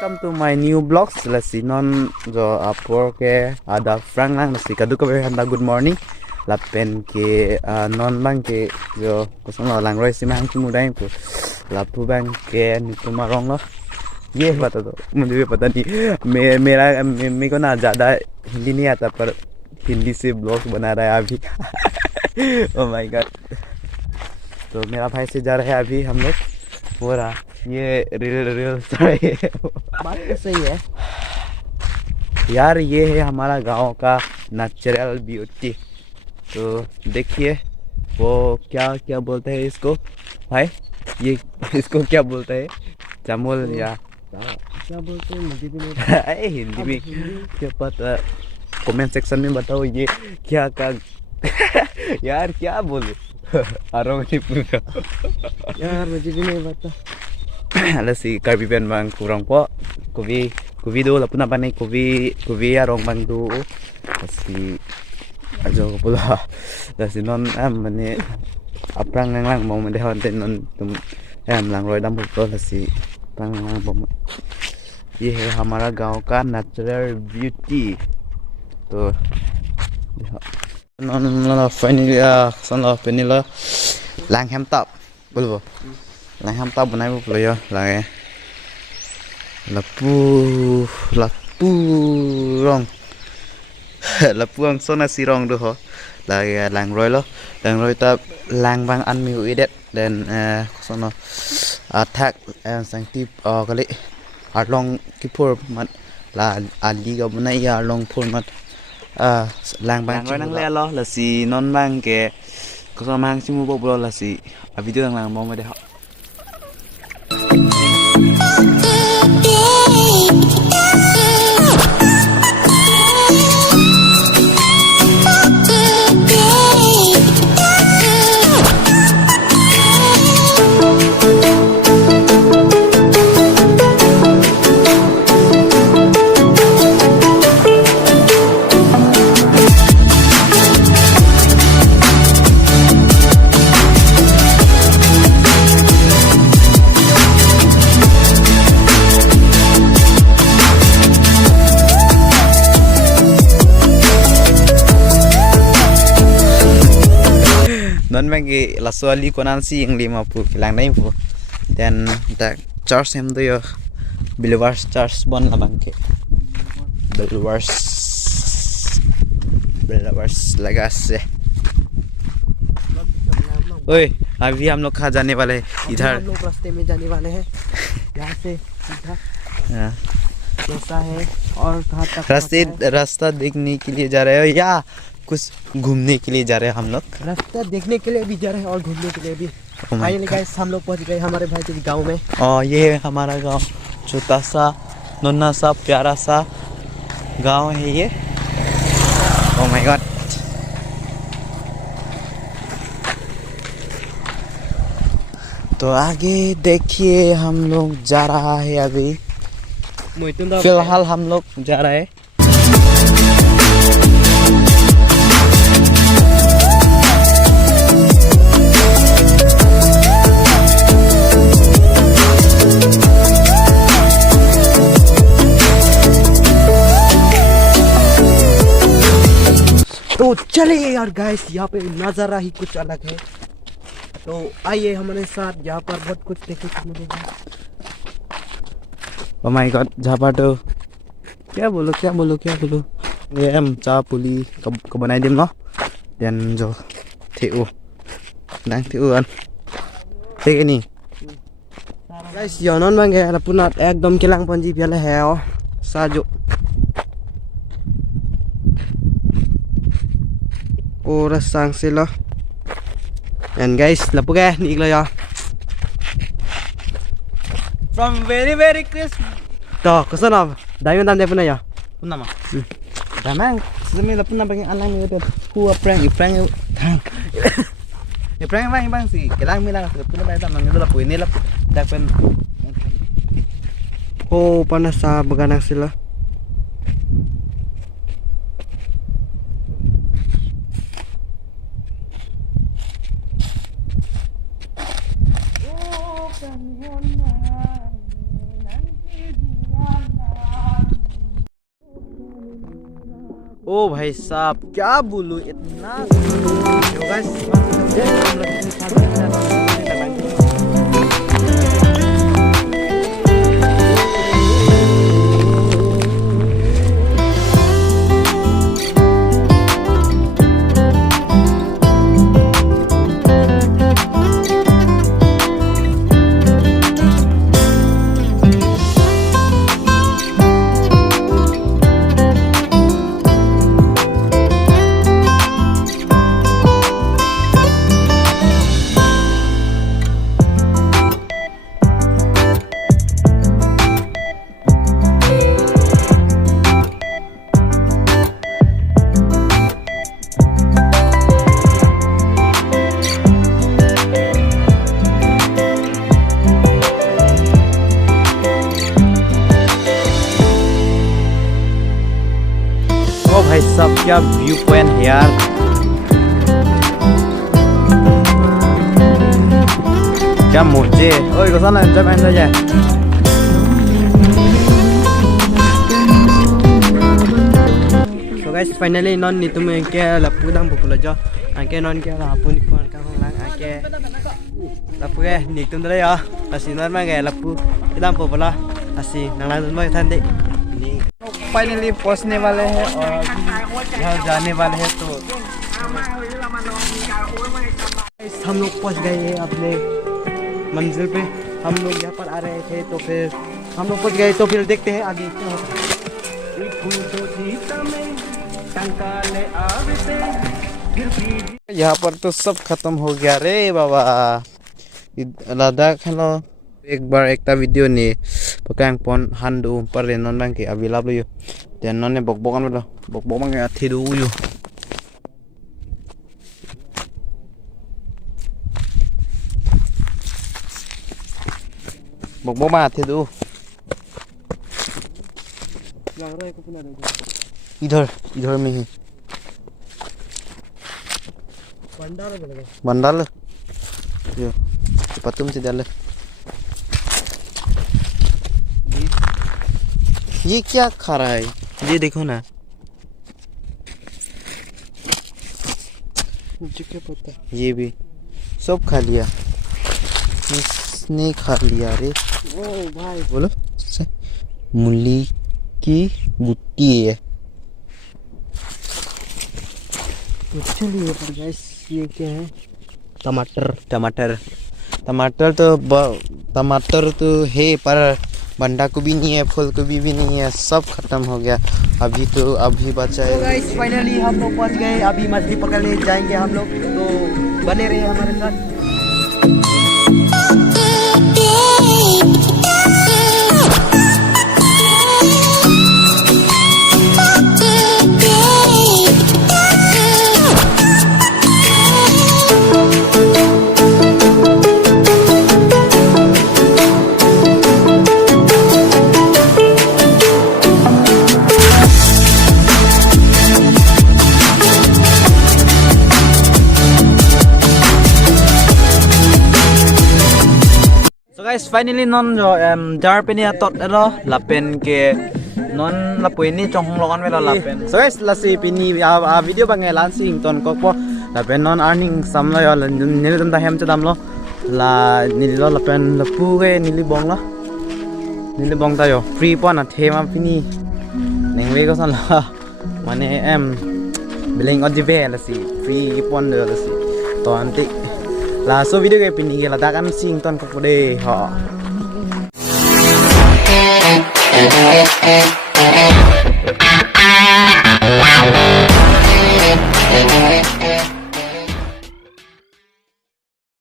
Welcome to my new vlogs. Lasi non jo apor ke ada Frank lang lasi kadu kabe handa good morning. Lapen ke non bang ke jo kusang lang roi simang kimudai pu. Lapu bang ke ni tumarong lo. ये बता दो मुझे भी पता नहीं मेरे को ना ज़्यादा हिंदी नहीं आता पर हिंदी से ब्लॉग बना रहा है अभी ओह माय गॉड। तो मेरा भाई से जा रहे हैं अभी हम लोग पूरा ये रियल बात तो सही है यार। ये है हमारा गांव का नेचुरल ब्यूटी। तो देखिए वो क्या क्या बोलते हैं इसको भाई, ये इसको क्या बोलते हैं चामुल या क्या बोलते हैं मुझे भी नहीं हिंदी में क्या पता, कमेंट सेक्शन में बताओ ये क्या का यार क्या बोलूं यार मुझे भी नहीं पता। Ala si karbiban bang kurang po kubi do lapuna pa ni kubi arong bang do si ajo ko pula si non mane aprang lang mo made honten non tum lang roi dam तो लसी ये है हमारा गांव का natural beauty. तो finally lang hem top boleh lang ham tao bữa nay một lời là lapu rong lapu rong sona si rong được hả là làng rồi ta làng bang ăn miu idet dan sona attack sang tip kali along kipur mat là ali ga bữa nay along pur mat làng bang rồi nang le lo là si non bang ke có mang simu boblo là si video đang làm mong mới để học. Non bagi laswali konansi yang 50 kilang na info. Dan tak charge hem do yo Believers charge bon la bangke. Believers लगा से। ओए अभी हम लोग कहाँ जाने वाले हैं? इधर हम लोग रास्ते में जाने वाले हैं यहाँ से सीधा कैसा है और कहाँ तक रास्ता देखने के लिए जा रहे हो या कुछ घूमने के लिए जा रहे हैं? हम लोग रास्ता देखने के लिए भी जा रहे हैं और घूमने के लिए भी। फाइनली गाइस हम लोग पहुंच गए हमारे भाई के गांव में। और ये है हमारा गांव, छोटा सा नन्हा सा प्यारा सा गांव है ये। Oh my God. तो आगे देखिए हम लोग जा रहा है अभी, फिलहाल हम लोग जा रहे हैं। तो चलिए यार गाइस, यहाँ पे नज़ारा ही कुछ अलग है। तो आइए हमारे साथ, यहाँ पर बहुत कुछ देखने को मिलेगा। ओह माय गॉड, जहाँ तो क्या बोलो ये हम चा पुली कब बनाई दिन लो dan जो TU nang TU an ठीक नहीं गाइस। यहाँ नॉन बंगे है पुना एकदम केलांग पंजी पियाले है और साजो और sang से लो and guys lapu ke nik lo ya from very crisp to kesana dayon tam de puna ya pun nama damang semi la pun bang alang ni tu hu prank thang ya prank bang si kelang mi la pun bang tam nang la pu ni la dak pen oh panas sa beganang sila. ओ भाई साहब क्या बोलूं इतना तो guys ओ भाई साहब क्या view point है यार क्या मोजे ओए को sana enjoy main saja so guys finally non ni tu main ke lapu dang pupula jo angke non ke lapu ni kon ka hong lang angke lapu ke ni tu dai ya asi non ma ke lapu dang pupula asi nang lang moi than de ni finally पहुंचने वाले हैं और यहाँ जाने वाले हैं तो हम लोग पहुंच गए हैं अपने मंजिल पे हम लोग यहाँ पर आ रहे थे तो फिर हम लोग पहुंच गए तो फिर देखते हैं आगे क्या होता है यहाँ पर तो सब खत्म हो गया रे बाबा लद्दाख हेलो एक बार एक वीडियो ने पकांग पon handu पर non bang ke abilab lu dan non ne bok-bokan lu bok-bok bang athi du yu bok-bok ma athi du इधर इधर में ही बंडाल यो पतुम से डाल ये क्या खा रहा है ये देखो ना मुझे क्या पता ये भी सब खा लिया इसने खा लिया रे ओ भाई बोलो मूली की गुत्ती है तो चलिए पर गाइस ये क्या है टमाटर टमाटर टमाटर तो है पर बंदा गोभी नहीं है फूल गोभी भी नहीं है सब खत्म हो गया अभी बचा है तो गाइस फाइनली हम लोग पहुंच गए अभी मछली पकड़ने जाएंगे हम लोग तो बने रहिए हमारे साथ guys finally non jo jar pe ni atot ro lapen ke non lapoi ni chong hong lokan melo lapen so guys lasi pini video bangai lansing ton ko po lapen non earning sam lo yo nil tan ta hem chadam lo la nil lo lapen lapu ke nili bong ta yo free po na thema pini nengwe ko san la mane beling odive lasi free pon de lasi to anti là số video cái pin này là ta ăn xin toàn cục đề họ